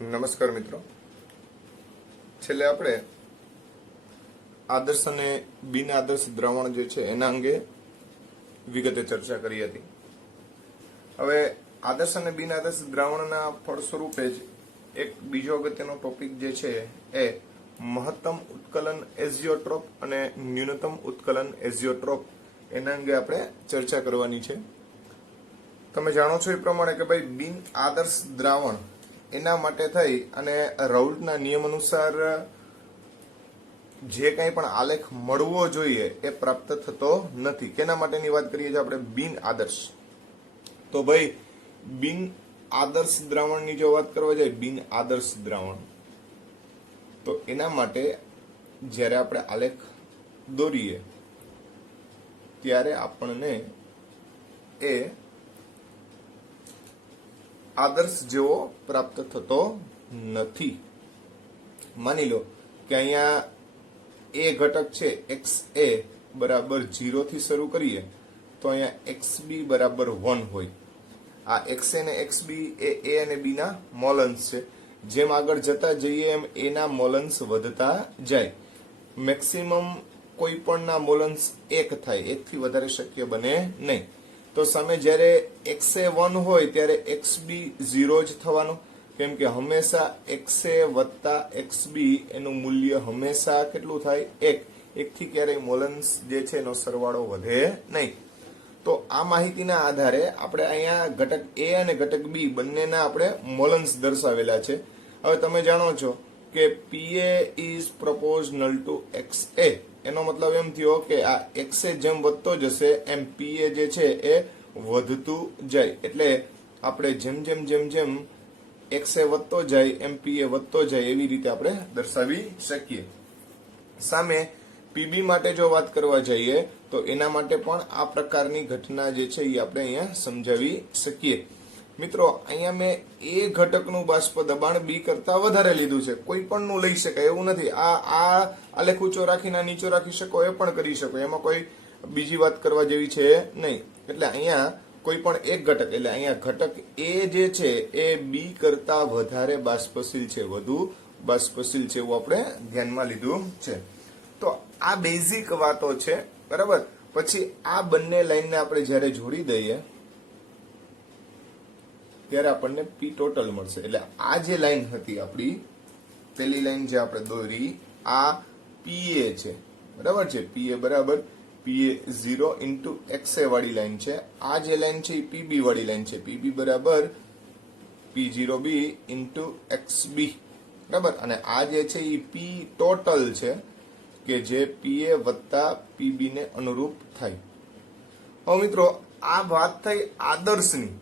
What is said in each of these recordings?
નમસ્કાર મિત્રો, છેલ્લે આપણે આદર્શ અને બિન આદર્શ દ્રાવણ જે છે એના અંગે વિગતે ચર્ચા કરી હતી. હવે આદર્શ અને બિન આદર્શ દ્રાવણના ફળ સ્વરૂપે જ એક બીજો અગત્યનો ટોપિક જે છે એ મહત્તમ ઉત્કલન એઝિયોટ્રોપ અને ન્યૂનતમ ઉત્કલન એઝિયોટ્રોપ એના અંગે આપણે ચર્ચા કરવાની છે. તમે જાણો છો એ પ્રમાણે કે ભાઈ બિન આદર્શ દ્રાવણ એના માટે થઈ અને રાઉલ્ટના નિયમ અનુસાર જે કંઈ પણ આલેખ મળવો જોઈએ એ પ્રાપ્ત થતો નથી. કેના માટેની વાત કરીએ છીએ આપણે? બિન આદર્શ. તો ભાઈ બિન આદર્શ દ્રાવણની જો વાત કરવા જાય, બિન આદર્શ દ્રાવણ, તો એના માટે જ્યારે આપણે આલેખ દોરીએ ત્યારે આપણને એ આદર્શ જેવો પ્રાપ્ત થતો નથી. માની લો કે અહીંયા એ ઘટક છે એક્સ એ બરાબર 0 થી શરૂ કરીએ તો અહીંયા એક્સ બી બરાબર 1 હોય. આ એક્સ એ ને એક્સ બી એ અને બી ના મોલન્સ છે. જેમ આગળ જતા જઈએ એમ એના મોલન્સ વધતા જાય. મેક્સિમમ કોઈ પણ ના મોલન્સ 1 થાય, 1 થી વધારે શક્ય બને નહીં. તો સામે જ્યારે એક્સ એ 1 હોય ત્યારે એક્સ બી 0 જ થવાનું, કેમ કે હંમેશા એક્સ એ વત્તા એક્સ બી એનું મૂલ્ય હંમેશા કેટલું થાય? 1. 1 થી ક્યારેય મોલન્સ જે છે એનો સરવાળો વધે નહીં. તો આ માહિતીના આધારે આપણે અહીંયા ઘટક એ અને ઘટક બી બંનેના આપણે મોલન્સ દર્શાવેલા છે. હવે તમે જાણો છો કે પીએ ઇઝ પ્રોપોર્શનલ ટુ એક્સ એ. એનો મતલબ એમ થયો કે આ એક્સ એ જેમ વધતો જશે એમ પીએ જે છે એ વધતું જાય. એટલે આપણે જેમ જેમ જેમ જેમ એક્સ એ વધતો જાય એમ પીએ વધતો જાય એવી રીતે આપણે દર્શાવી શકીએ. સામે પીબી માટે જો વાત કરવા જઈએ તો એના માટે પણ આ પ્રકારની ઘટના જે છે એ આપણે અહીંયા સમજાવી શકીએ. મિત્રો, અહીંયા મેં એ ઘટકનું બાષ્પ દબાણ બી કરતા વધારે લીધું છે. કોઈ પણ નું લઈ શકાય એવું નથી. આ આલેખ ઊંચો રાખીને નીચો રાખી શકો એ પણ કરી શકો, એમાં કોઈ બીજી વાત કરવા જેવી છે નહીં. એટલે અહીંયા કોઈ પણ એક ઘટક, એટલે અહીંયા ઘટક એ જે છે એ બી કરતા વધારે બાષ્પશીલ છે, વધુ બાષ્પશીલ છે એવું આપણે ધ્યાનમાં લીધું છે. તો આ બેઝિક વાતો છે, બરાબર. પછી આ બંને લાઈનને આપણે જ્યારે જોડી દઈએ ત્યારે આપણને પી ટોટલ મળશે. એટલે આ જે લાઈન હતી આપણી પેલી લાઈન જે આપણે દોરી, આ પીએ છે, બરાબર છે. પીએ બરાબર પીએ 0 ઇન્ટુ એક્સ એ વાળી લાઈન છે. આ જે લાઈન છે એ પીબી વાળી લાઈન છે. પીબી બરાબર P0B ઇન્ટુ એક્સ બી, બરાબર. અને આ જે છે એ પી ટોટલ છે કે જે પીએ વત્તા પીબી ને અનુરૂપ થાય. હવે મિત્રો, આ વાત થઈ આદર્શની.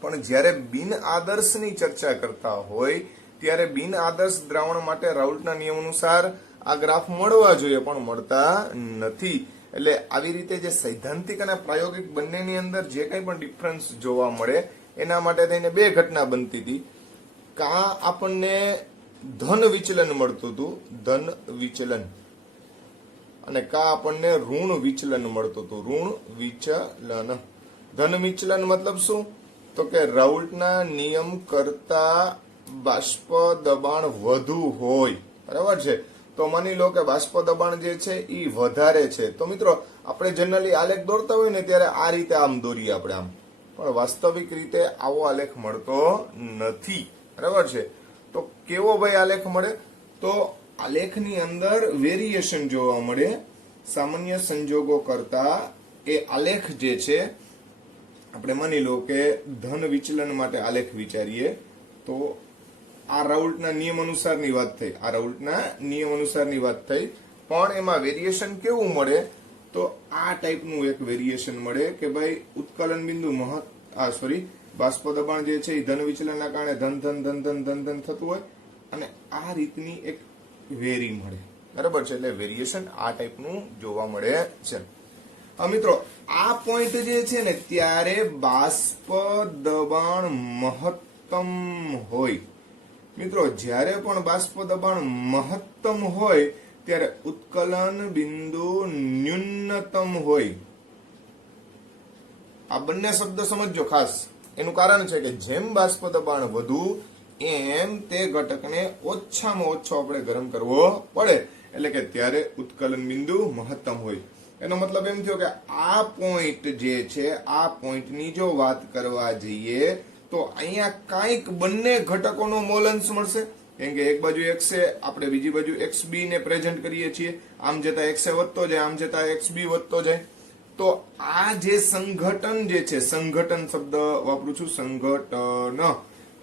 પણ જ્યારે બિન આદર્શની ચર્ચા કરતા હોય ત્યારે બિન આદર્શ દ્રાવણ માટે રાઉલ્ટના નિયમ અનુસાર આ ગ્રાફ મળવા જોઈએ પણ મળતા નથી. એટલે આવી રીતે જે સૈદ્ધાંતિક અને પ્રાયોગિક બંનેની અંદર જે કંઈ પણ ડિફરન્સ જોવા મળે એના માટે થઈને બે ઘટના બનતી હતી. કાં આપણને ધન વિચલન મળતું હતું, ધન વિચલન, અને કાં આપણને ઋણ વિચલન મળતું હતું, ઋણ વિચલન. ધન વિચલન મતલબ શું? તો કે રાઉલ્ટના નિયમ કરતા બાષ્પ દબાણ વધુ હોય, બરાબર છે. તો માની લો કે બાષ્પ દબાણ જે છે એ વધારે છે. તો મિત્રો, આપણે જનરલી આલેખ દોરતા હોય ને ત્યારે આ રીતે આમ દોરીએ આપણે આમ, પણ વાસ્તવિક રીતે આવો આલેખ મળતો નથી, બરાબર છે. તો કેવો ભાઈ આલેખ મળે? તો આલેખની અંદર વેરિએશન જોવા મળે. સામાન્ય સંજોગો કરતા એ આલેખ જે છે, આપણે માની લો કે ધન વિચલન માટે આલેખ વિચારીએ તો આ રાઉલ્ટના નિયમ અનુસારની વાત થઈ, આ રાઉલ્ટના નિયમ અનુસારની વાત થઈ, પણ એમાં વેરિએશન કેવું મળે? તો આ ટાઈપનું એક વેરિએશન મળે કે ભાઈ ઉત્કલન બિંદુ બાષ્પ દબાણ જે છે એ ધન વિચલનના કારણે ધન ધન ધન ધન ધન ધન થતું હોય અને આ રીતની એક વેરી મળે, બરાબર છે. એટલે વેરિએશન આ ટાઈપનું જોવા મળે છે. મિત્રો, આ પોઈન્ટ જે છે ને ત્યારે બાષ્પ દબાણ મહત્તમ હોય. મિત્રો, જ્યારે પણ બાષ્પ દબાણ મહત્તમ હોય ત્યારે ઉત્કલન બિંદુ ન્યૂનતમ હોય. આ બંને શબ્દ સમજજો ખાસ. એનું કારણ છે કે જેમ બાષ્પ દબાણ વધુ એમ તે ઘટકને ઓછામાં ઓછો આપણે ગરમ કરવો પડે, એટલે કે ત્યારે ઉત્કલન બિંદુ મહત્તમ હોય. એનો મતલબ એમ થયો કે આ પોઈન્ટ જે છે, આ પોઈન્ટની જો વાત કરવા જઈએ તો અહીંયા કાંઈક બંને ઘટકોનો મોલ અંશ મળશે. કેમ કે એક બાજુ x છે, આપણે બીજી બાજુ xb ને પ્રેઝન્ટ કરીએ છીએ. આમ જતા x વધતો જાય, આમ જતા xb વધતો જાય. તો આ જે સંઘટન જે છે, સંઘટન શબ્દ વાપરું છું, સંઘટન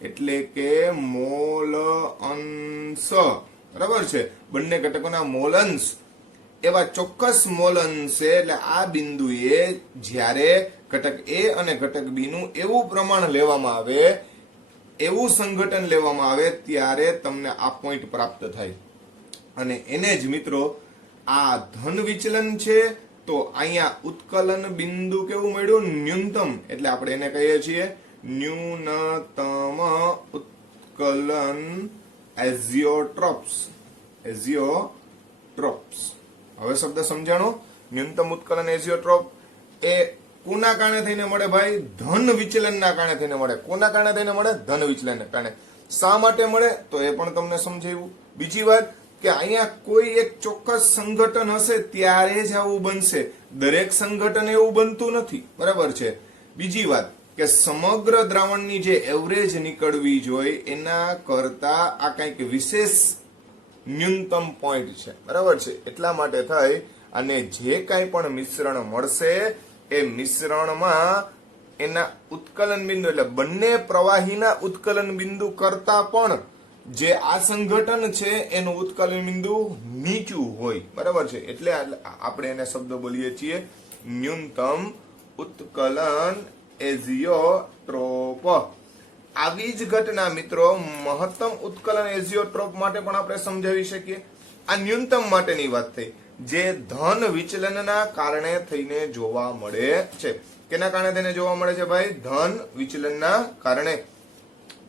એટલે કે મોલ અંશ, બરાબર છે. બંને ઘટકોના મોલ અંશ એવા ચોક્કસ મોલ અંશે, એટલે આ બિંદુએ જ્યારે ઘટક a અને ઘટક b નું એવું પ્રમાણ લેવામાં આવે, એવું સંઘટન લેવામાં આવે, ત્યારે તમને આ પોઈન્ટ પ્રાપ્ત થાય. અને એને જ મિત્રો આ ધન વિચલન છે. તો અહીંયા ઉત્કલન બિંદુ કેવું મળ્યું? ન્યૂનતમ. એટલે આપણે એને કહીએ છીએ ન્યૂનતમ ઉત્કલન એઝિયોટ્રોપ્સ. એઝિયોટ્રોપ્સ. હવે શબ્દ સમજાણો? ન્યૂનતમ ઉત્કલન એઝિયોટ્રોપ એ કોના કારણે થઈને મળે ભાઈ? ધન વિચલનના કારણે થઈને મળે. કોના કારણે થઈને મળે? ધન વિચલનના કારણે. શા માટે મળે તો એ પણ તમને સમજાવ્યું. બીજી વાત કે અહીંયા કોઈ એક ચોક્કસ સંઘટન હશે ત્યારે જ આવું બનશે. દરેક સંઘટન એવું બનતું નથી, બરાબર છે. બીજી વાત કે સમગ્ર દ્રાવણની જે એવરેજ નીકળવી જોઈએ એના કરતા આ કંઈક વિશેષ ન્યૂનતમ પોઈન્ટ છે, બરાબર છે. એટલા માટે થઈ અને જે કાંઈ પણ મિશ્રણ મળશે એ મિશ્રણમાં એના ઉત્કલન બિંદુ એટલે બંને પ્રવાહીના ઉત્કલન બિંદુ કરતા પણ જે આ સંઘટન છે એનું ઉત્કલન બિંદુ નીચું હોય, બરાબર છે. એટલે આપણે એને શબ્દ બોલીએ છીએ ન્યૂનતમ ઉત્કલન એઝિયોટ્રોપ. આવી જ ઘટના મિત્રો મહત્તમ ઉત્કલન એઝિયોટ્રોપ માટે પણ આપણે સમજાવી શકીએ. આ ન્યૂનતમ માટેની વાત થઈ, જે ધન વિચલનના કારણે થઈને જોવા મળે છે. કેના કારણે થઈને જોવા મળે છે ભાઈ? ધન વિચલનના કારણે.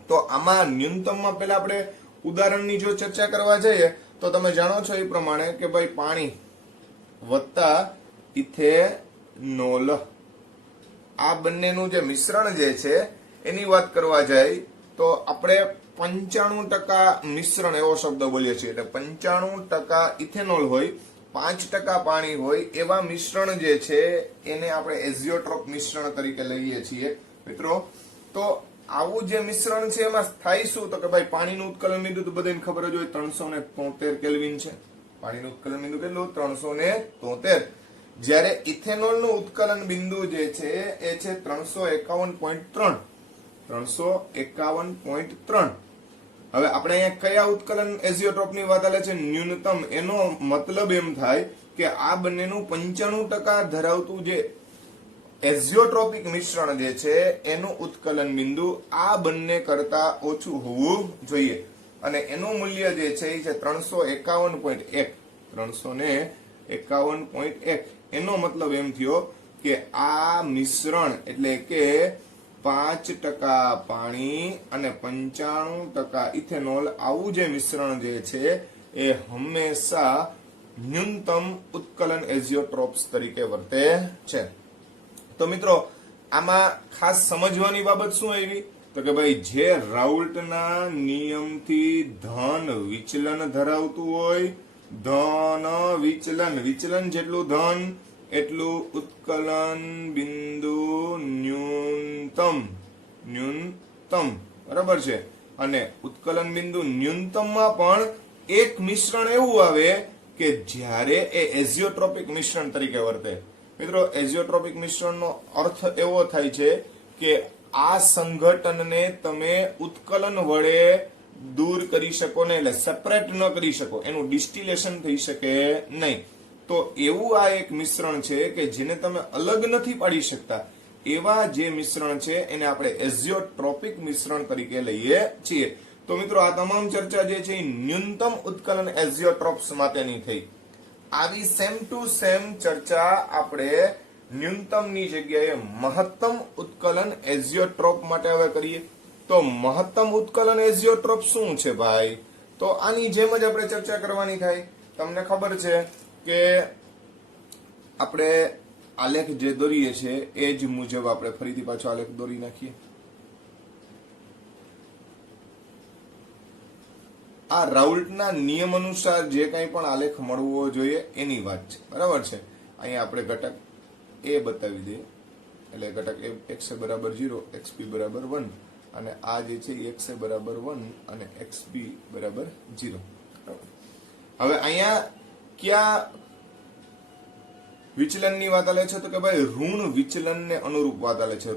તો આમાં ન્યૂનતમમાં પહેલા આપણે ઉદાહરણની જો ચર્ચા કરવા જઈએ તો તમે જાણો છો એ પ્રમાણે કે ભાઈ પાણી વત્તા ઇથેનોલ, આ બંનેનું જે મિશ્રણ જે છે એની વાત કરવા જાય તો આપણે 95% મિશ્રણ એવો શબ્દ બોલીએ છીએ. એટલે 95% ઇથેનોલ હોય, 5% પાણી હોય, એવા મિશ્રણ જે છે એને આપણે એઝિયોટ્રોપ મિશ્રણ તરીકે લઈએ છીએ મિત્રો. તો આવું જે મિશ્રણ છે એમાં થાય શું? તો કે ભાઈ પાણીનું ઉત્કલન બિંદુ તો બધાને ખબર જ હોય 373 કેલ્વિન છે. પાણીનું ઉત્કલન બિંદુ કેટલું? 373. જ્યારે ઇથેનોલનું ઉત્કલન બિંદુ જે છે એ છે 351.3. 351.3. હવે આપણે અહીંયા કયા ઉત્કલન એઝિયોટ્રોપની વાત ચાલે છે? ન્યૂનતમ. એનો મતલબ એમ થાય કે આ બંનેનું 95% ધરાવતું જે એઝિયોટ્રોપિક મિશ્રણ જે છે એનું ઉત્કલન બિંદુ આ બંને કરતા ઓછું હોવું જોઈએ. અને એનું મૂલ્ય જે છે એ છે 351.1. 351.1. એનો મતલબ એમ થયો કે આ મિશ્રણ એટલે કે 5% પાણી અને 95% ઇથેનોલ, આવું જે મિશ્રણ જે છે એ હંમેશા ન્યૂનતમ ઉત્કલન એઝિયોટ્રોપ્સ તરીકે વર્તે છે. તો મિત્રો આમાં ખાસ સમજવાની બાબત શું આવી? તો કે ભાઈ જે રાઉલ્ટના નિયમથી ધન વિચલન ધરાવતું હોય, ધન વિચલન જેટલું ધન એટલું ઉત્કલન બિંદુ ન્યૂનતમ, બરાબર છે. અને ઉત્કલન બિંદુ ન્યૂનતમમાં પણ એક મિશ્રણ એવું આવે કે જ્યારે એ એઝિયોટ્રોપિક મિશ્રણ તરીકે વર્તે. મિત્રો એઝિયોટ્રોપિક મિશ્રણનો અર્થ એવો થાય છે કે આ સંઘટનને તમે ઉત્કલન વડે દૂર કરી શકો ને, એટલે સેપરેટ ન કરી શકો, એનું ડિસ્ટિલેશન થઈ શકે નહીં. તો એવું આ એક મિશ્રણ છે કે જેને તમે અલગ નથી પાડી શકતા. એવા જે મિશ્રણ છે એને આપણે એઝિયોટ્રોપિક મિશ્રણ તરીકે લઈએ છીએ. તો મિત્રો આ તમામ ચર્ચા જે છે એ ન્યૂનતમ ઉત્કલન એઝિયોટ્રોપ્સ માટેની થઈ. આવી સેમ ટુ સેમ ચર્ચા આપણે ન્યૂનતમની જગ્યાએ મહત્તમ ઉત્કલન એઝિયોટ્રોપ માટે હવે કરીએ. તો મહત્તમ ઉત્કલન એઝિયોટ્રોપ શું છે ભાઈ? તો આની જેમ જ આપણે ચર્ચા કરવાની થાય. તમને ખબર છે કે આપણે આલેખ જે દોરીએ છે એ જ મુજબ આપણે ફરીથી પાછો આલેખ દોરી નાખીએ. આ રાઉલ્ટના નિયમ અનુસાર જે કંઈ પણ આલેખ મળવો જોઈએ એની વાત છે, બરાબર છે. અહીંયા આપણે ઘટક એ બતાવી દઈએ, એટલે ઘટક એક્સ એ બરાબર 0, એક્સપી બરાબર 1, અને આ જે છે એક્સ એ બરાબર 1 અને એક્સપી બરાબર 0. હવે અહીંયા ક્યાં વિચલનની વાત આલે છે? તો કે ભાઈ ઋણ વિચલનને અનુરૂપ વાત આલે છે.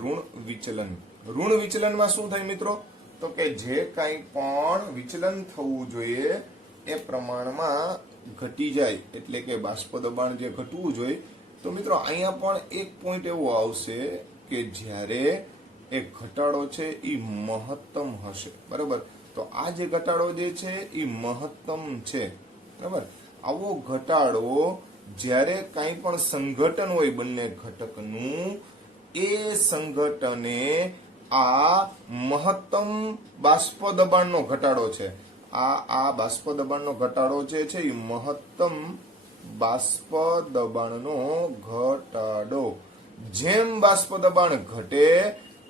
ઋણ વિચલનમાં શું થાય મિત્રો? તો કે જે કાંઈ પણ વિચલન થવું જોઈએ એ પ્રમાણમાં ઘટી જાય, એટલે કે બાષ્પ દબાણ જે ઘટવું જોઈએ. તો મિત્રો અહીંયા પણ એક પોઈન્ટ એવો આવશે કે જ્યારે એ ઘટાડો છે એ મહત્તમ હશે, બરાબર. તો આ જે ઘટાડો જે છે એ મહત્તમ છે, બરાબર. આવો ઘટાડો જ્યારે કાંઈ પણ સંઘટન હોય બંને ઘટકનું, એ સંઘટને આ મહત્તમ બાષ્પ દબાણનો ઘટાડો છે. આ બાષ્પ દબાણનો ઘટાડો જે છે એ મહત્તમ બાષ્પ દબાણનો ઘટાડો. જેમ બાષ્પ દબાણ ઘટે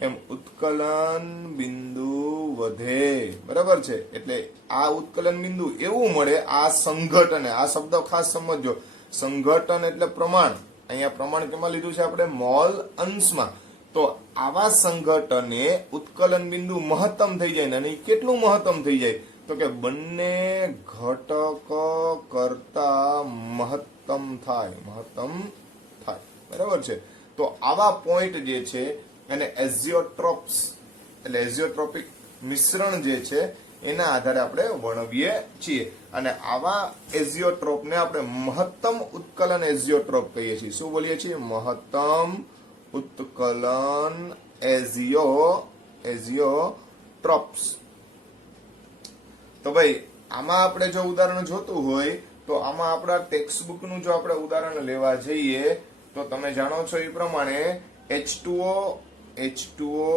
એમ ઉત્કલન બિંદુ વધે, બરાબર છે. એટલે આ ઉત્કલન બિંદુ એવું મળે આ સંઘટને. આ શબ્દ ખાસ સમજજો, સંઘટન એટલે પ્રમાણ. અહીંયા પ્રમાણ કેમાં લીધું છે આપણે? મોલ અંશમાં. તો આવા સંઘટને ઉત્કલન બિંદુ મહત્તમ થઈ જાય. અને કેટલું મહત્તમ થઈ જાય? તો કે બંને ઘટક કરતા મહત્તમ થાય, બરાબર છે. તો આવા પોઈન્ટ જે છે એને એઝિયોટ્રોપ્સ એટલે એઝિયોટ્રોપિક મિશ્રણ જે છે એના આધારે આપણે વર્ણવીએ છીએ. અને આવા એઝિયોટ્રોપને આપણે મહત્તમ ઉત્કલન એઝિયોટ્રોપ કહીએ છીએ. શું બોલીએ છીએ? મહત્તમ ઉત્કલન એઝિયોટ્રોપ્સ. તો ભાઈ આમાં આપણે જો ઉદાહરણ જોતું હોય તો આમાં આપણા ટેક્સ્ટ નું જો આપણે ઉદાહરણ લેવા જઈએ તો તમે જાણો છો એ પ્રમાણે H2O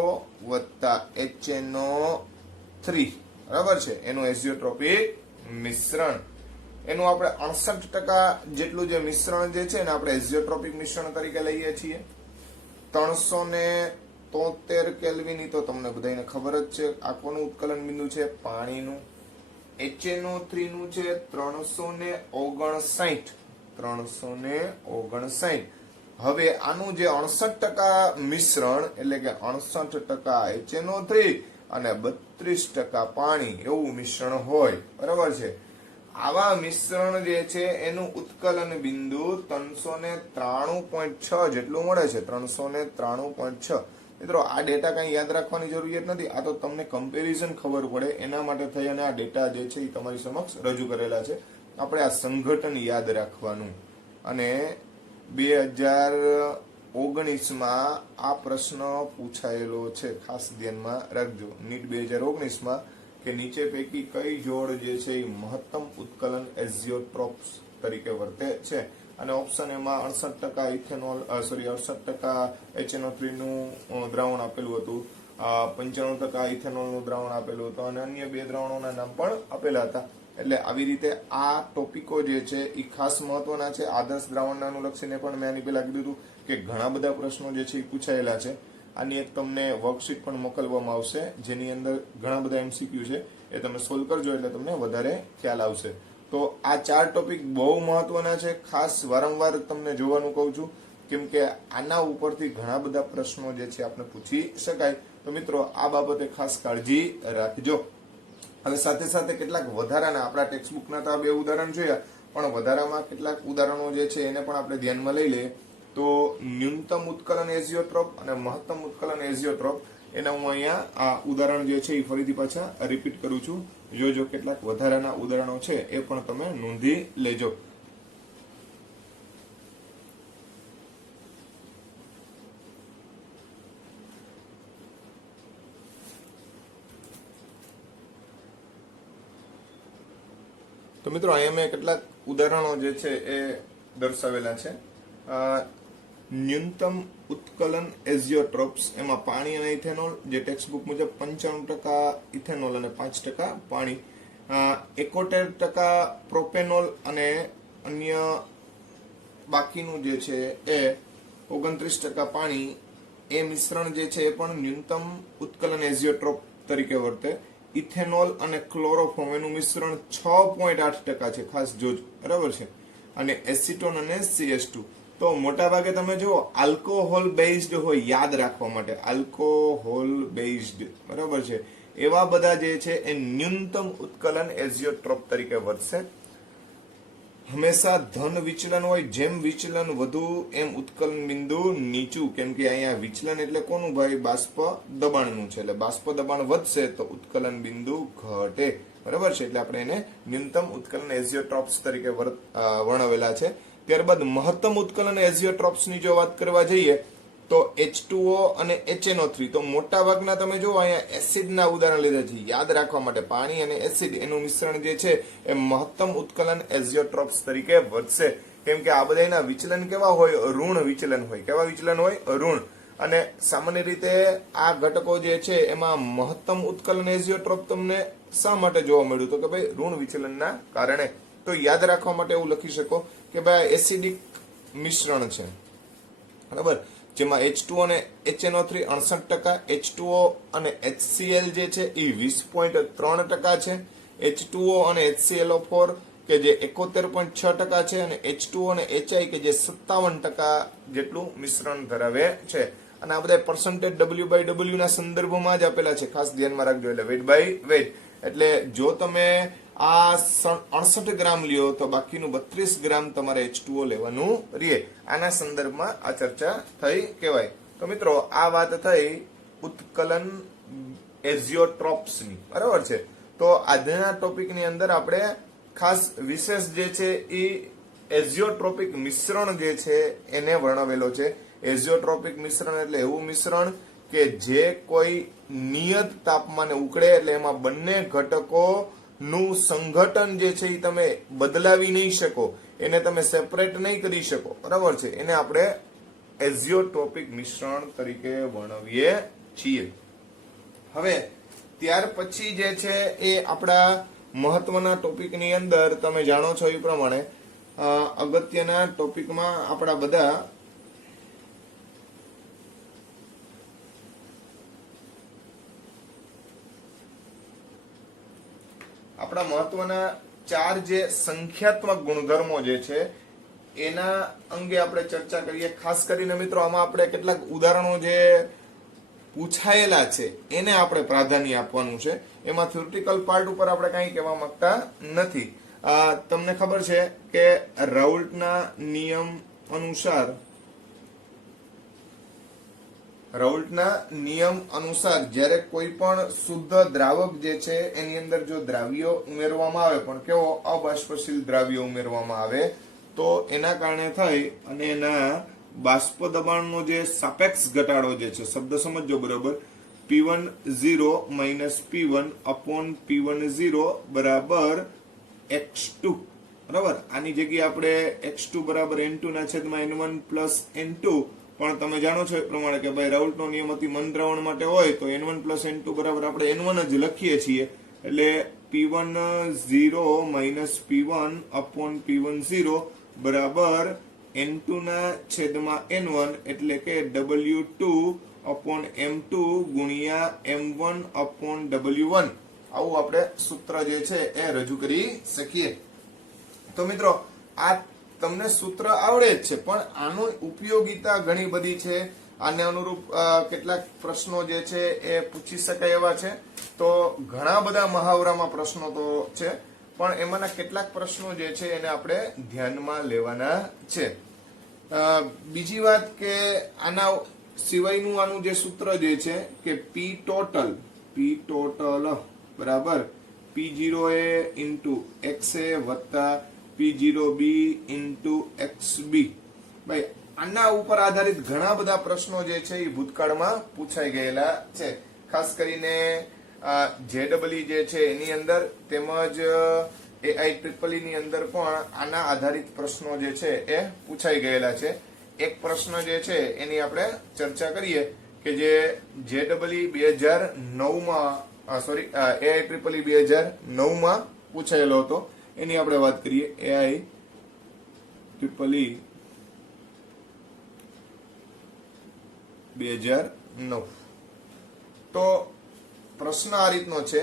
વત્તા HNO3, બરાબર છે, એનું એઝિયોટ્રોપિક મિશ્રણ. એનું આપણે 68% જેટલું જે મિશ્રણ જે છે ને આપણે એઝિયોટ્રોપિક મિશ્રણ તરીકે લઈએ છીએ. 373 કેલ્વિન તો તમને બધાને ખબર જ છે. આ કોનું ઉત્કલન બિંદુ છે? પાણીનું. HNO3 નું છે 359. હવે આનું જે 68% મિશ્રણ એટલે કે 68% HNO3 અને 32% પાણી એવું મિશ્રણ હોય, બરાબર છે. આવા મિશ્રણ જે છે એનું ઉત્કલન બિંદુ 393.6 જેટલું મળે છે. 393.6. મિત્રો આ ડેટા કઈ યાદ રાખવાની જરૂરિયાત નથી. આ તો તમને કમ્પેરિઝન ખબર પડે એના માટે થઈ અને આ ડેટા જે છે એ તમારી સમક્ષ રજૂ કરેલા છે. આપણે આ સંઘટન યાદ રાખવાનું. અને 2019માં આ પ્રશ્ન પૂછાયેલો છે, ખાસ ધ્યાનમાં રાખજો. નીટ 2019માં કે નીચે પૈકી કઈ જોડ જે છે એ મહત્તમ ઉત્કલન એઝિયોટ્રોપ્સ તરીકે વર્તે છે? અને ઓપ્શન એમાં 68% ઇથેનોલ 68% HNO3 નું દ્રાવણ આપેલું હતું, 95% ઇથેનોલનું દ્રાવણ આપેલું હતું અને અન્ય બે દ્રાવણોના નામ પણ આપેલા હતા. એટલે આવી રીતે આ ટોપિકો જે છે એ ખાસ મહત્વના છે. આદર્શ દ્રાવણના અનુલક્ષીને પણ મેં આની પહેલા કીધું હતું કે ઘણા બધા પ્રશ્નો જે છે એ પૂછાયેલા છે. આની એક તમને વર્કશીટ પણ મોકલવામાં આવશે જેની અંદર ઘણા બધા MCQ છે, એ તમે સોલ્વ કરજો એટલે તમને વધારે ખ્યાલ આવશે. તો આ 4 ટોપિક બહુ મહત્વના છે, ખાસ વારંવાર તમને જોવાનું કહું છું, કેમ કે આના ઉપરથી ઘણા બધા પ્રશ્નો જે છે આપણે પૂછી શકાય. તો મિત્રો આ બાબતે ખાસ કાળજી રાખજો. હવે સાથે સાથે કેટલાક વધારાના આપણા ટેક્સ્ટ બુકના તો આ 2 ઉદાહરણ જોયા, પણ વધારામાં કેટલાક ઉદાહરણો જે છે એને પણ આપણે ધ્યાનમાં લઈ લઈએ. તો ન્યૂનતમ ઉત્કલન એઝિયોટ્રોપ અને મહત્તમ ઉત્કલન એઝિયોટ્રોપ એના હું અહીંયા આ ઉદાહરણ જે છે એ ફરીથી પાછા રિપીટ કરું છું. જોજો કેટલાક વધારાના ઉદાહરણો છે એ પણ તમે નોંધી લેજો. તો મિત્રો અહીંયા મેં કેટલાક ઉદાહરણો જે છે એ દર્શાવેલા છે. ન્યૂનતમ ઉત્કલન એઝિયોટ્રોપ્સ એમાં પાણી અને ઇથેનોલ, જે ટેક્સ્ટ બુક મુજબ 95% ઇથેનોલ અને 5% પાણી, 71% પ્રોપેનોલ અને અન્ય બાકીનું જે છે એ 29% પાણી. એ મિશ્રણ જે છે એ પણ ન્યૂનતમ ઉત્કલન એઝિયોટ્રોપ તરીકે વર્તે. ઇથેનોલ અને ક્લોરોફોર્મ એનું મિશ્રણ 6.8% છે, ખાસ જોજો, બરાબર છે. અને એસિટોન અને CS2. તો મોટા ભાગે તમે જુઓ આલ્કોહોલ બેઝડ હોય, યાદ રાખવા માટે આલ્કોહોલ બેઝડ, બરાબર છે, એવા બધા જે છે એ ન્યૂનતમ ઉત્કલન એઝિયોટ્રોપ તરીકે વર્તશે. હંમેશા ધન વિચલન હોય, જેમ વિચલન વધુ એમ ઉત્કલન બિંદુ નીચું, કેમ કે અહીંયા વિચલન એટલે કોનું ભાઈ? બાષ્પ દબાણનું છે, એટલે બાષ્પ દબાણ વધશે તો ઉત્કલન બિંદુ ઘટે, બરાબર છે. એટલે આપણે એને ન્યૂનતમ ઉત્કલન એઝિયોટ્રોપ્સ તરીકે વર્ણવેલા છે. ત્યારબાદ મહત્તમ ઉત્કલન એઝિયોટ્રોપ્સ ની જો વાત કરવા જઈએ તો H2O અને HNO3. તો મોટા ભાગના તમે જો અહીંયા એસિડના ઉદાહરણ લીધા છે, યાદ રાખવા માટે પાણી અને એસિડ એનું મિશ્રણ જે છે એ મહત્તમ ઉત્કલન એઝિયોટ્રોપ્સ તરીકે વધશે, કેમ કે આ બધાના વિચલન કેવા હોય? ઋણ વિચલન હોય. કેવા વિચલન હોય? ઋણ. અને સામાન્ય રીતે આ ઘટકો જે છે એમાં મહત્તમ ઉત્કલન એઝિયોટ્રોપ તમને શા માટે જોવા મળ્યું? તો કે ભાઈ ઋણ વિચલનના કારણે. તો યાદ રાખવા માટે એવું લખી શકો કે ભાઈ એસિડિક મિશ્રણ છે, બરાબર, જેમાં H2O અને HNO3 68%, H2O અને HCl જે છે એ 20.3% છે, H2O અને HClO4 કે જે 71.6% છે, અને H2O અને HI કે જે 57% જેટલું મિશ્રણ ધરાવે છે. અને આ બધા પર્સન્ટેજ W/W ના સંદર્ભમાં જ આપેલા છે, ખાસ ધ્યાનમાં રાખજો. એટલે વેટ બાય વેટ, એટલે જો તમે આ 68 ગ્રામ લ્યો તો બાકીનું 32 ગ્રામ તમારે H2O લેવાનું રહે. આના સંદર્ભમાં આ ચર્ચા થઈ કહેવાય. તો મિત્રો આ વાત થઈ ઉત્કલન એઝિયોટ્રોપ્સની, બરાબર છે. તો આજના ટોપિકની અંદર આપણે ખાસ વિશેષ જે છે એ એઝિયોટ્રોપિક મિશ્રણ જે છે એને વર્ણવેલો છે. એઝિયોટ્રોપિક મિશ્રણ એટલે એવું મિશ્રણ કે જે કોઈ નિયત તાપમાને ઉકળે, એટલે એમાં બંને ઘટકો નું સંઘટન જે છે એ તમે બદલાવી નહીં શકો, એને તમે સેપરેટ નહીં કરી શકો, બરાબર છે. એને આપણે એઝિયોટ્રોપિક મિશ્રણ તરીકે વર્ણવીએ છીએ. હવે ત્યાર પછી જે છે એ આપણા મહત્વના ટોપિકની અંદર તમે જાણો છો એ પ્રમાણે અગત્યના ટોપિકમાં આપણા બધા મહત્વના 4 જે સંખ્યાત્મક ગુણધર્મો જે છે એના અંગે આપણે ચર્ચા કરીએ. ખાસ કરીને મિત્રો આમાં આપણે કેટલાક ઉદાહરણો જે પૂછાયેલા છે એને આપણે પ્રાધાન્ય આપવાનું છે. એમાં થિયોરિટિકલ પાર્ટ ઉપર આપણે કંઈ કહેવા માંગતા નથી. તમને ખબર છે કે રાઉલ્ટના નિયમ અનુસાર જ્યારે કોઈ પણ શુદ્ધ દ્રાવક જે છે એની અંદર જો દ્રાવ્યો ઉમેરવામાં આવે, પણ કેવો અબાષ્પશીલ દ્રાવ્યો ઉમેરવામાં આવે, તો એના કારણે થઈ અને એના બાષ્પ દબાણનો જે સાપેક્ષ ઘટાડો જે છે, શબ્દ સમજો બરોબર, P10 P1 P10 બરાબર x2, બરાબર. આની જગ્યાએ આપણે x2 બરાબર n2 ના છેદમાં n1 પ્લસ n2, પણ તમે જાણો છો એ પ્રમાણે કે ભાઈ રાઉલ્ટનો નિયમ અતિ મંદ દ્રાવણ માટે હોય તો n1 પ્લસ n2 બરાબર આપણે n1 જ લખીએ છીએ. એટલે P10 P1 P10 બરાબર n2 ના છેદમાં n1, એટલે કે W2 M2 ગુણ્યા M1 W1. આવું આપણે સૂત્ર જે છે એ રજૂ કરી શકીએ. તો મિત્રો આ તમને સૂત્ર આવડે જ છે, પણ આનું ઉપયોગિતા ઘણી બધી છે. આને અનુરૂપ કેટલાક પ્રશ્નો જે છે એ પૂછી શકાય એવા છે. તો ઘણા બધા મહાવરામાં પ્રશ્નો તો છે, પણ એમાંના કેટલાક પ્રશ્નો જે છે એને આપણે ધ્યાનમાં લેવાના છે. બીજી વાત કે આના સિવાયનું આનું જે સૂત્ર જે છે કે P ટોટલ બરાબર P0A ઇન્ટુ XA વત્તા P0B ઇન્ટુ XB. ભાઈ આના ઉપર આધારિત ઘણા બધા પ્રશ્નો જે છે એ ભૂતકાળમાં પૂછાઈ ગયેલા છે. ખાસ કરીને JEE જે છે એની અંદર તેમજ AIEEE ની અંદર પણ આના આધારિત પ્રશ્નો જે છે એ પૂછાઈ ગયેલા છે. એક પ્રશ્ન જે છે એની આપણે ચર્ચા કરીએ કે જે JEE 2009માં AIEEE 2009માં પૂછાયેલો હતો. એની આપણે વાત કરીએ. AIEEE 2009. તો પ્રશ્ન આ રીતનો છે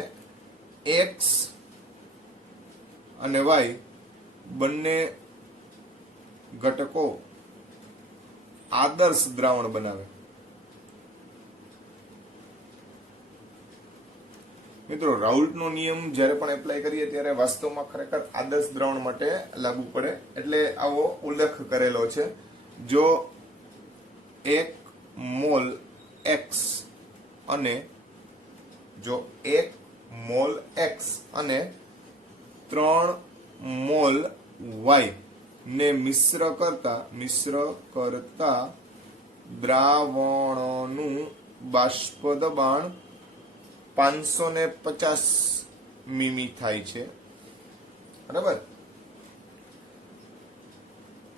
એક્સ અને વાય બંને ઘટકો આદર્શ દ્રાવણ બનાવે. મિત્રો, રાઉલ્ટનો નિયમ જ્યારે પણ એપ્લાય કરીએ ત્યારે વાસ્તવમાં ખરેખર આદર્શ દ્રાવણ માટે લાગુ પડે, એટલે આવો ઉલ્લેખ કરેલો છે. જો 1 મોલ એક્સ અને 3 મોલ વાય ને મિશ્ર કરતા દ્રાવણનું બાષ્પ દબાણ 550 મીમી થાય છે, બરાબર.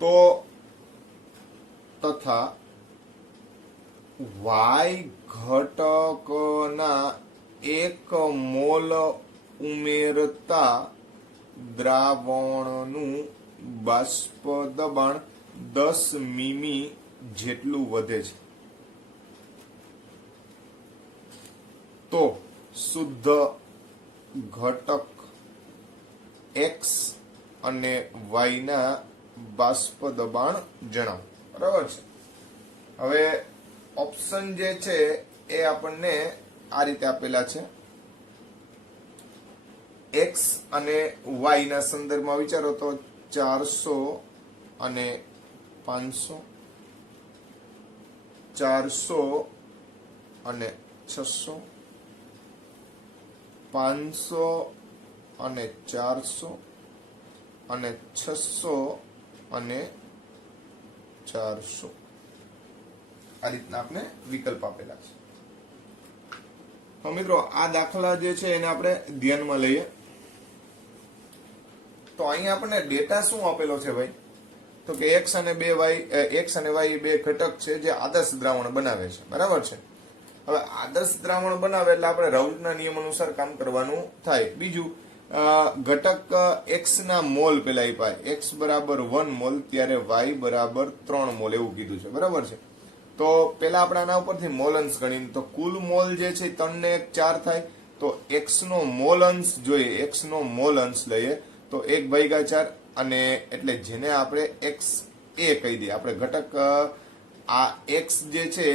તો તથા વાય ઘટકના 1 મોલ ઉમેરતા દ્રાવણનું બાષ્પ દબાણ 10 મીમી જેટલું વધે છે. તો શુદ્ધ ઘટક એક્સ અને વાય ના બાષ્પ દબાણ જણાવો, બરાબર છે. હવે ઓપ્શન જે છે એ આપણને આ રીતે આપેલા છે. એક્સ અને વાય ના સંદર્ભમાં વિચારો તો 400 અને 500, 400 અને 600, 500 અને 400 અને 600 અને 400. આ રીતના આપણે વિકલ્પ આપેલા છે. તો મિત્રો, આ દાખલા જે છે એને આપણે ધ્યાનમાં લઈએ. તો અહીંયા આપણને ડેટા શું આપેલો છે ભાઈ? તો કે એક્સ અને વાય બે ઘટક છે જે આદર્શ દ્રાવણ બનાવે છે, બરાબર છે. હવે આદર્શ દ્રાવણ બનાવે એટલે આપણે રાઉલ્ટના નિયમ અનુસાર કામ કરવાનું થાય. બીજું, ઘટક એક્સ ના મોલ પેલા આપ્યા, એક્સ બરાબર 1 મોલ ત્યારે વાય બરાબર 3 મોલ એવું કીધું છે, બરાબર છે. તો પેલા આપણે આના ઉપરથી મોલ અંશ ગણીએ તો કુલ મોલ જે છે 3 ને 1 4 થાય. તો એક્સ નો મોલ અંશ જોઈએ, એક્સ નો મોલ અંશ લઈએ તો 1/4, અને એટલે જેને આપણે એક્સ એ કહી દઈએ. આપણે ઘટક આ એક્સ જે છે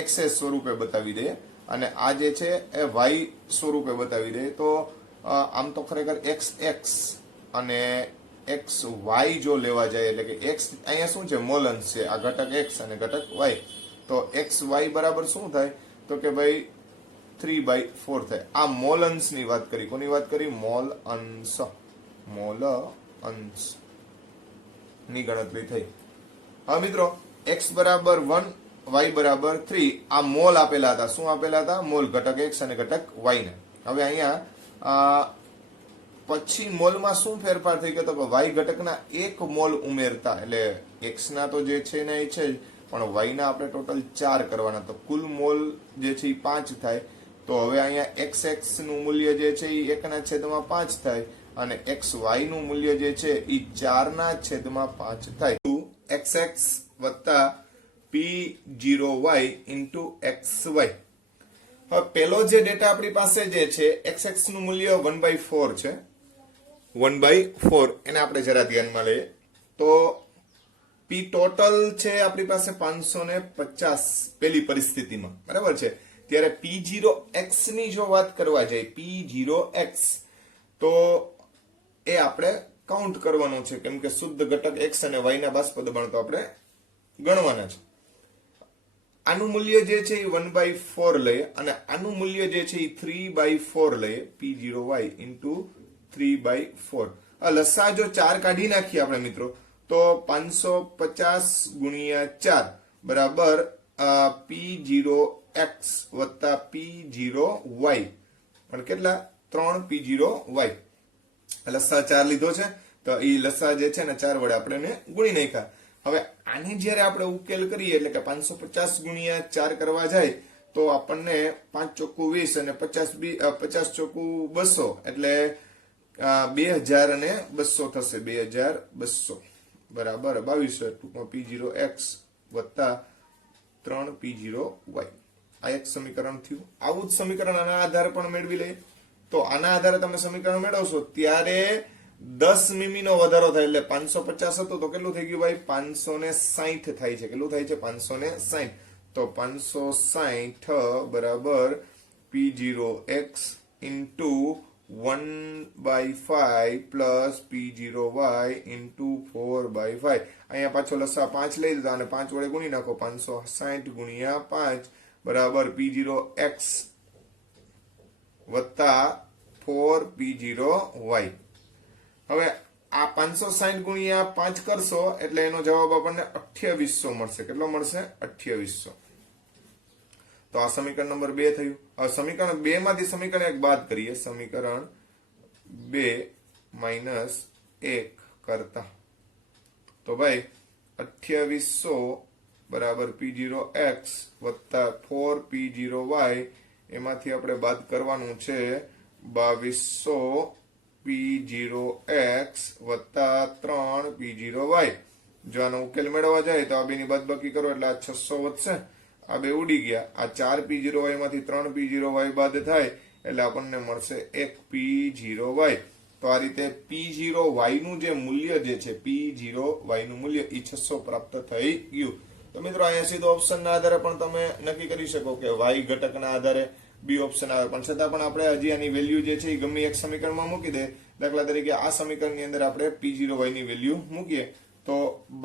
એક્સએસ સ્વરૂપે બતાવી દઈએ અને આ જે છે એ વાય સ્વરૂપે બતાવી દઈએ. તો આમ તો ખરેખર એક્સ એક્સ અને એક્સ વાય જો લેવા જાય એટલે કે એક્સ અહીંયા શું છે મોલ અંશ છે, આ ઘટક એક્સ અને ઘટક વાય. તો એક્સ વાય બરાબર શું થાય? તો કે ભાઈ 3/4 થાય. આ મોલ અંશની વાત કરી. કોની વાત કરી? મોલ અંશ. મોલ અંશ ની ગણતરી થઈ. હવે મિત્રો, એક્સ બરાબર 1, વાય બરાબર 3 આ મોલ આપેલા હતા. શું આપેલા હતા? મોલ ઘટક એક્સ અને ઘટક વાય ને. હવે અહીંયા પછી મોલમાં શું ફેરફાર થઈ ગયો? તો વાય ઘટકના 1 મોલ ઉમેરતા, એટલે એક્સ ના તો જે છે ને એ છે જ, પણ વાય ના આપણે ટોટલ 4 કરવાના. તો કુલ મોલ જે છે એ 5 થાય. તો હવે અહીંયા એક્સ એક્સ નું મૂલ્ય જે છે એ 1/5 થાય અને એક્સ વાય નું મૂલ્ય જે છે એ 4/5 થાય. એક્સ એક્સ વત્તા P0y ઇન્ટુ XY. હવે પેલો જે ડેટા આપણી પાસે જે છે એક્સ એક્સ નું મૂલ્ય 1/4 છે, 1/4 એને આપણે જરા ધ્યાનમાં લઈએ. તો P ટોટલ છે આપણી પાસે 550 પેલી પરિસ્થિતિમાં, બરાબર છે. ત્યારે P0x ની જો વાત કરવા જાય, P0x તો એ આપણે કાઉન્ટ કરવાનું છે, કેમ કે શુદ્ધ ઘટક x અને y ના બાષ્પ દબાણ તો આપણે ગણવાના છે. આનું મૂલ્ય જે છે એ 1/4 લઈએ અને આનું મૂલ્ય જે છે એ 3/4 લઈએ. P0y into 3/4. લસા જો 4 કાઢી નાખીએ આપણે મિત્રો તો 550 ગુણ્યા 4 બરાબર P0x વત્તા P0y, પણ કેટલા? 3 P0y. લસા 4 લીધો છે તો એ લસા જે છે ને 4 વડે આપણે ગુણી નાખ્યા. હવે આને જયારે આપણે ઉકેલ કરીએ એટલે કે 550 ગુણ્યા 4 કરવા જાય તો આપણને 5 ચોખ્ખું 20 અને 50 ચોખ્ખું 200 એટલે 2200 થશે. 2200 બરાબર 2200. ટૂંકમાં P0x વત્તા 3 P0y. આ એક સમીકરણ થયું. આવું જ સમીકરણ આના આધારે પણ મેળવી લઈએ. તો આના આધારે તમે સમીકરણ મેળવશો ત્યારે 10 મીમી નો વધારો થાય એટલે 550 હતું તો કેટલું થઈ ગયું ભાઈ 560 થાય છે. કેટલું થાય છે 560. તો 560 બરાબર P0x into 1/5 plus P0y into 4/5. અહીંયા પાછો લસા 5 લઈ લીધા અને 5 વડે ગુણી નાખો. 560 ગુણ્યા 5 બરાબર P0x વત્તા 4P0y. હવે આ 560 ગુણ્યા 5 કરશો એટલે એનો જવાબ આપણને 2800 મળશે. કેટલો મળશે 2800. તો આ સમીકરણ નંબર 2 થયું. હવે સમીકરણ 2 માંથી સમીકરણ 1 બાદ કરીએ. સમીકરણ 2 માઇનસ 1 કરતા તો ભાઈ 2800 બરાબર P0x વત્તા 4P0y એમાંથી આપણે બાદ કરવાનું છે 2200 P0x વત્તા 3P0y. જો આનો ઉકેલ મેળવવા જાય તો આ બેની બાદબાકી કરો એટલે આ 600 વધશે. આ બે ઉડી ગયા. આ 4P0y માંથી 3P0y બાદ થાય એટલે આપણને મળશે 1P0y. તો આ રીતે P0y નું જે મૂલ્ય જે છે P0y નું મૂલ્ય એ 600 પ્રાપ્ત થઈ ગયું. તો મિત્રો અહીંયા સીધો ઓપ્શન ના આધારે પણ તમે નક્કી કરી શકો કે y ઘટકના આધારે બી ઓપ્શન આવે, પણ છતાં પણ આપણે હજી આની વેલ્યુ જે છે એ ગમે એક સમીકરણમાં મૂકી દે. દાખલા તરીકે આ સમીકરણની અંદર આપણે P0y ની વેલ્યુ મૂકીએ તો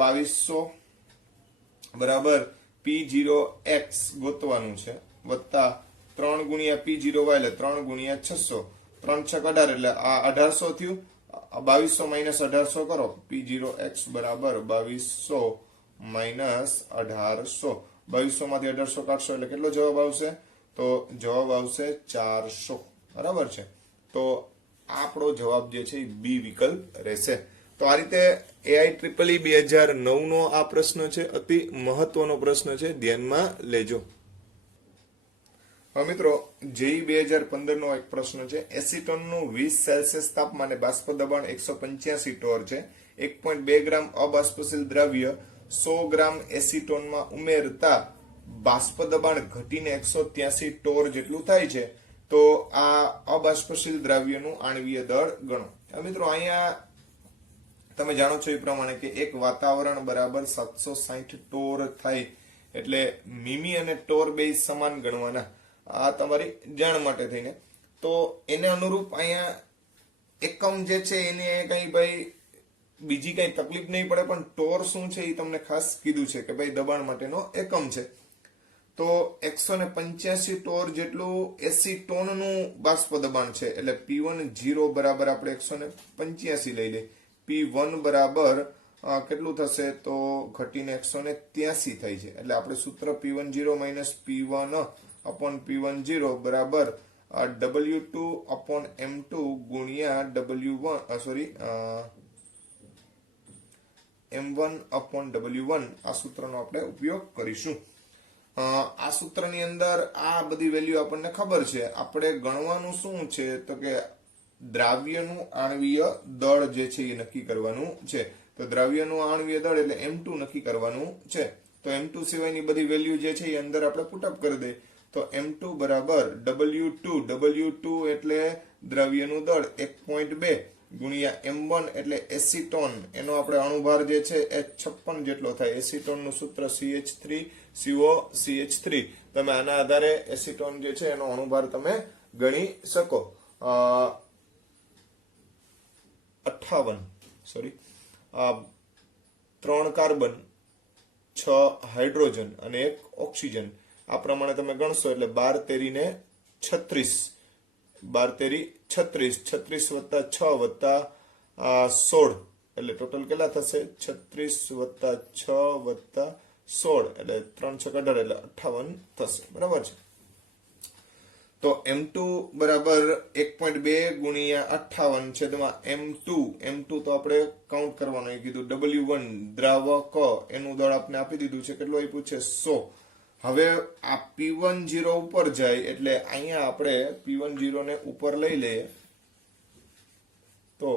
2200 બરાબર P0x ગોતવાનું છે વત્તા 3 ગુણ્યા P0y એટલે 3 ગુણ્યા 600. 3 6 18 એટલે આ 1800 થયું. 2200 માઇનસ 1800 કરો. P0x બરાબર 2200 માઇનસ 1800. 2200 માંથી 1800 કાઢશો એટલે કેટલો જવાબ આવશે? તો જવાબ આવશે 400. બરાબર છે. તો આપણો જવાબ જે છે એ બી વિકલ્પ રહેશે. તો આ રીતે AIEEE 2009 નો આ પ્રશ્ન છે, અતિ મહત્વનો પ્રશ્ન છે, ધ્યાનમાં લેજો. હવે મિત્રો JEE 2015 નો એક પ્રશ્ન છે. એસીટોનનું 20 સેલ્સિયસ તાપમાને બાષ્પ દબાણ 185 ટોર છે. 1.2 ગ્રામ અબાષ્પશીલ દ્રવ્ય 100 ગ્રામ એસીટોનમાં ઉમેરતા બાષ્પ દબાણ ઘટીને 183 ટોર જેટલું થાય છે. તો આ અબાષ્પશીલ દ્રવ્યનું આણ્વીય દળ ગણો. મિત્રો અહીંયા તમે જાણો છો એ પ્રમાણે કે એક વાતાવરણ બરાબર 760 ટોર થાય એટલે મીમી અને ટોર બે સમાન ગણવાના. આ તમારી જાણ માટે થઈને. તો એને અનુરૂપ અહીંયા એકમ જે છે એને કઈ ભાઈ બીજી કઈ તકલીફ નહીં પડે, પણ ટોર શું છે એ તમને ખાસ કીધું છે કે ભાઈ દબાણ માટેનો એકમ છે. તો 185 ટોર જેટલું એસીટોનનું બાષ્પ દબાણ છે એટલે P10 બરાબર આપણે 185 લઈ લઈએ. P1 બરાબર કેટલું થશે? તો ઘટીને 183 થાય છે એટલે આપણે સૂત્ર P10 minus P1 upon P10 બરાબર W2 અપોન M2 ગુણ્યા W1 M1 અપોન W1 આ સૂત્રનો આપણે ઉપયોગ કરીશું. આ સૂત્રની અંદર આ બધી વેલ્યુ આપણને ખબર છે. આપણે ગણવાનું શું છે તો કે દ્રાવ્યનું આણ્વીય દળ જે છે એ નક્કી કરવાનું છે. તો દ્રાવ્યનું આણ્વીય દળ એટલે M2 નક્કી કરવાનું છે. તો M2 સિવાયની બધી વેલ્યુ જે છે એ અંદર આપણે પુટઅપ કરી દઈએ. તો M2 બરાબર W2 એટલે દ્રવ્યનું દળ 1.2 ગુણ્યા M1 એટલે એસીટોન, એનો આપણે અણુભાર જે છે એ 56 જેટલો થાય. એસીટોનનું સૂત્ર CH3COCH3. તમે આના આધારે એસીટોન જે છે એનો અણુભાર તમે ગણી શકો. 3 કાર્બન 6 હાઇડ્રોજન અને 1 ઓક્સિજન. આ પ્રમાણે તમે ગણશો એટલે 12 તેરીને 36 વત્તા 6 વત્તા 16 એટલે ટોટલ કેટલા થશે? 36 વત્તા 6 વત્તા 16 એટલે 3 6 18 એટલે 58 થશે. બરાબર છે. તો M2 બરાબર 1.2 ગુણ્યા 58 છેદમાં M2 તો આપણે કાઉન્ટ કરવાનું એ કીધું. W1 દ્રાવક એનું દળ આપણે આપી દીધું છે. કેટલું આપ્યું છે? 100. હવે આ P10 ઉપર જાય એટલે અહીંયા આપણે P10 ને ઉપર લઈ લઈએ તો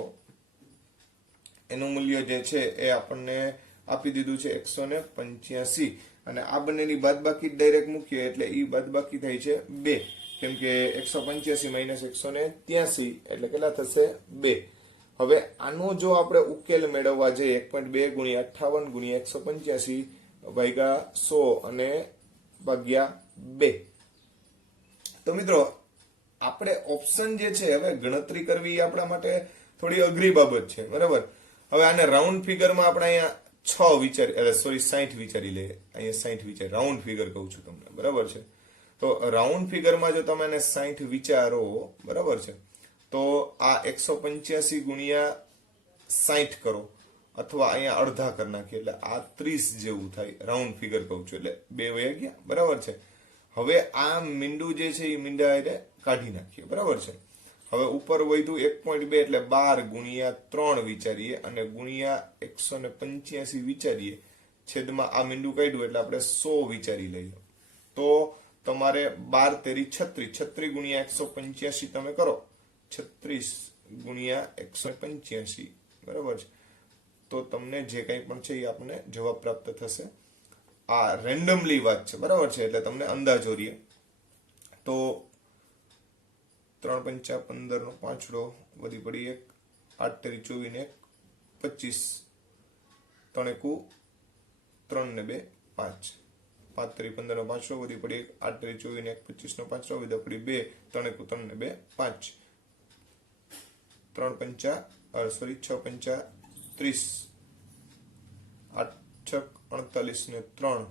એનું મૂલ્ય જે છે એ આપણને આપી દીધું છે 185 અને આ બંનેની બાદબાકી ડાયરેક્ટ મૂકીએ એટલે ઈ બાદબાકી થાય છે 2. કેમ કે 185 માઇનસ 183 એટલે કેટલા થશે 2. હવે આનો જો આપણે ઉકેલ મેળવવા જઈએ 1.2 ગુણ્યા 58 ગુણ્યા 185 ભાગ્યા 100 અને ભાગ્યા 2. તો મિત્રો આપણે ઓપ્શન જે છે હવે ગણતરી કરવી એ આપણા માટે થોડી અઘરી બાબત છે, બરાબર. હવે આને રાઉન્ડ ફિગરમાં આપણે અહીંયા 6 વિચારી, સોરી 60 વિચારી લઈએ. અહીંયા 60 વિચારી, રાઉન્ડ ફિગર કહું છું તમને, બરાબર છે. તો રાઉન્ડ ફિગરમાં જો તમે એને 60 વિચારો, બરાબર છે, તો આ 185 ગુણ્યા 60 કરો, અથવા અહીંયા અડધા કરી નાખીએ એટલે આ 30 જેવું થાય. રાઉન્ડ ફિગર કહું છું એટલે 2 વયા ગયા, બરાબર છે. હવે આ મીંડું જે છે એ મીંડા એટલે કાઢી નાખીએ, બરાબર છે. હવે ઉપર વધ્યું 1.2 એટલે 12 ગુણ્યા 3 વિચારીએ અને ગુણ્યા 185 વિચારીએ, છેદમાં આ મીંડું કાઢ્યું એટલે આપણે 100 વિચારી લઈએ. તો તમારે 12 તેરી 36, 36 ગુણ્યા 185 તમે કરો, 36 ગુણ્યા 185, બરાબર છે. તો તમને જે કંઈ પણ છે એ આપણને જવાબ પ્રાપ્ત થશે. આ રેન્ડમલી વાત છે, બરાબર છે, એટલે તમને અંદાજો રહીએ. તો 3 5 15 નો પાંચડો વધી પડી 1, 8 તેરી 24 ને 25, 3 એકુ 3 ને 2 5, 5 તેરી 15 નો પાંચડો વધી પડી 1, 8 તેરી 24 ને 25 નો પાંચડો વધી પડી 2, 3 એકુ 3 ને 2 5, 3 5 સોરી 6 5 30, 8 6 48 ને 3,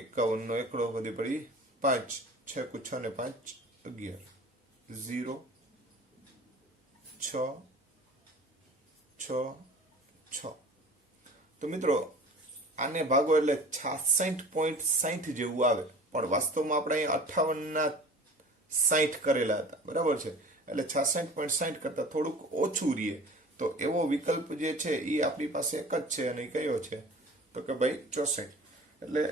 51 નો એકડો વધી પડી 5, 6 એકુ 6 ને 5 11, 0 6 6 6. તો મિત્રો આને ભાગો એટલે 66.60 જેવું આવે, પણ વાસ્તવમાં આપણે અહીંયા 58 ના 60 કરેલા હતા, બરાબર છે, એટલે 66.60 કરતા થોડુંક ઓછું રહીએ. તો એવો વિકલ્પ જે છે એ આપણી પાસે એક જ છે, અને કયો છે તો કે ભાઈ 64. એટલે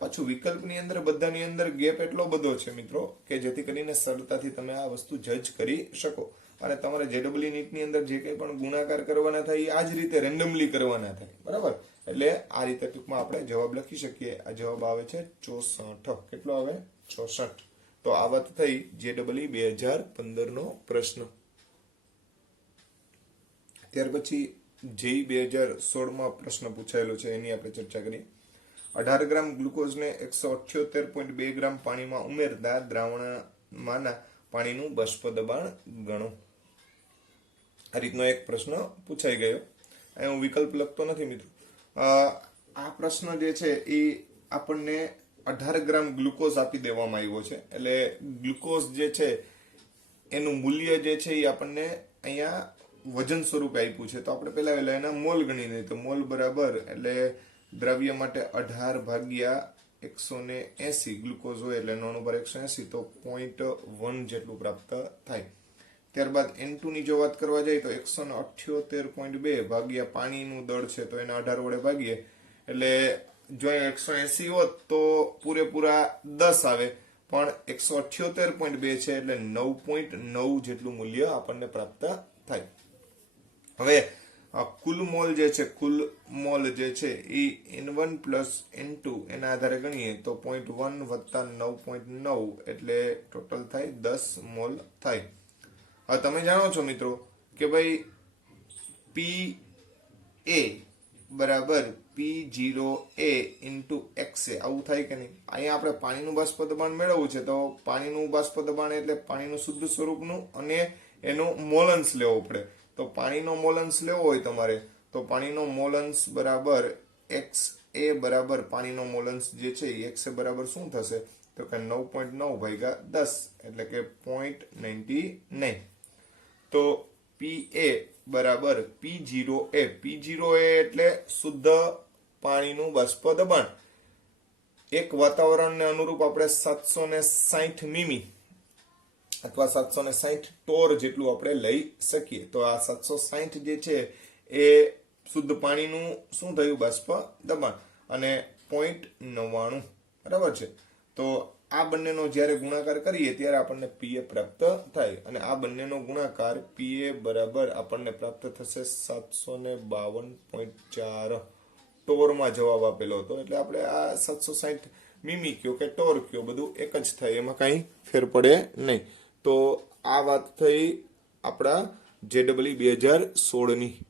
પાછું વિકલ્પની અંદર બધાની અંદર ગેપ એટલો બધો છે મિત્રો કે જેથી કરીને સરળતાથી તમે આ વસ્તુ જજ કરી શકો. અને તમારે જેડબલઈ નીટની અંદર જે કંઈ પણ ગુણાકાર કરવાના થાય એ આ જ રીતે રેન્ડમલી કરવાના થાય, બરાબર. એટલે આ રીતે ટૂંકમાં આપણે જવાબ લખી શકીએ. આ જવાબ આવે છે 64. કેટલો આવે? 64. તો આ વાત થઈ જેડબલઈ 2015 નો પ્રશ્ન. ત્યાર પછી જેઈ 2016 માં પ્રશ્ન પૂછાયેલો છે એની આપણે ચર્ચા કરીએ. 18 ગ્રામ ગ્લુકોઝને 178.2 ગ્રામ પાણીમાં ઉમેરતા દ્રાવણમાંના પાણીનું બાષ્પ દબાણ ગણો. આ રીતનો એક પ્રશ્ન પૂછાઈ ગયો. અહીં હું વિકલ્પ લખતો નથી મિત્રો. આ પ્રશ્ન જે છે એ આપણને 18 ગ્રામ ગ્લુકોઝ આપી દેવામાં આવ્યો છે. એટલે ગ્લુકોઝ જે છે એનું મૂલ્ય જે છે એ આપણને અહીંયા વજન સ્વરૂપે આપ્યું છે. તો આપણે પહેલા એના મોલ ગણી લઈએ. તો મોલ બરાબર એટલે દ્રવ્ય માટે 18 ભાગ્યા 180 ગ્લુકોઝ હોય એટલે 9/180, તો 0.1 જેટલું પ્રાપ્ત થાય. ત્યારબાદ N2 ની જો વાત કરવા જાય તો 178.2 ભાગ્યા પાણીનું દળ છે તો એને 18 વડે ભાગીએ એટલે જો 180 હોત તો પૂરેપૂરા 10 આવે, પણ 178.2 છે એટલે 9.9 જેટલું મૂલ્ય આપણને પ્રાપ્ત થાય. હવે કુલ મોલ જે છે એ N1 પ્લસ N2 એના આધારે ગણીએ તો 0.1 વત્તા 9.9 એટલે ટોટલ થાય 10 મોલ થાય. હવે તમે જાણો છો મિત્રો કે ભાઈ PA બરાબર P0A ઇન્ટુ XA આવું થાય કે નહીં. અહીંયા આપણે પાણીનું બાષ્પ દબાણ મેળવવું છે તો પાણીનું બાષ્પ દબાણ એટલે પાણીનું શુદ્ધ સ્વરૂપનું અને એનું મોલન્સ લેવો પડે. તો પાણીનો મોલન્સ લેવો હોય તમારે તો પાણીનો મોલન્સ બરાબર XA બરાબર પાણીનો મોલન્સ જે છે એ XA બરાબર શું થશે તો કે 9.9 ભાગ્યા 10 એટલે કે 0.99. તો PA બરાબર P0A એટલે શુદ્ધ પાણીનું બાષ્પ દબાણ. એક વાતાવરણને અનુરૂપ આપણે 760 મીમી અથવા 760 ટોર જેટલું આપણે લઈ શકીએ. તો આ 760 જે છે એ શુદ્ધ પાણીનું શું થયું બાષ્પ દબાણ અને 0.99 બરાબર છે. તો આ બંનેનો જ્યારે ગુણાકાર કરીએ ત્યારે આપણને PA પ્રાપ્ત થાય અને આ બંનેનો ગુણાકાર PA બરાબર આપણને પ્રાપ્ત થશે 752.4 ટોરમાં જવાબ આપેલો હતો. એટલે આપણે આ 760 મીમી કયો કે ટોર કયો બધું એક જ થાય, એમાં કાંઈ ફેર પડે નહીં. તો આ વાત થઈ આપણા JEE 2016ની.